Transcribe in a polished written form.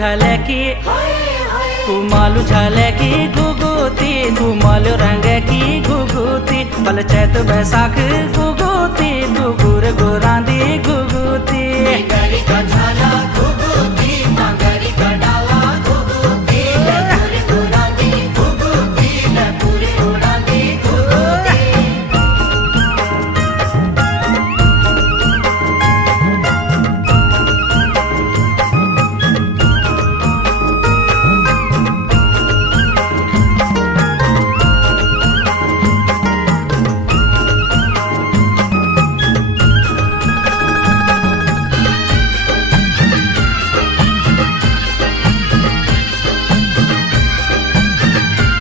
झाले की कुमालू झाले की घुघुती, कुमालू रंग की घुघुती, बल चैत बैसाख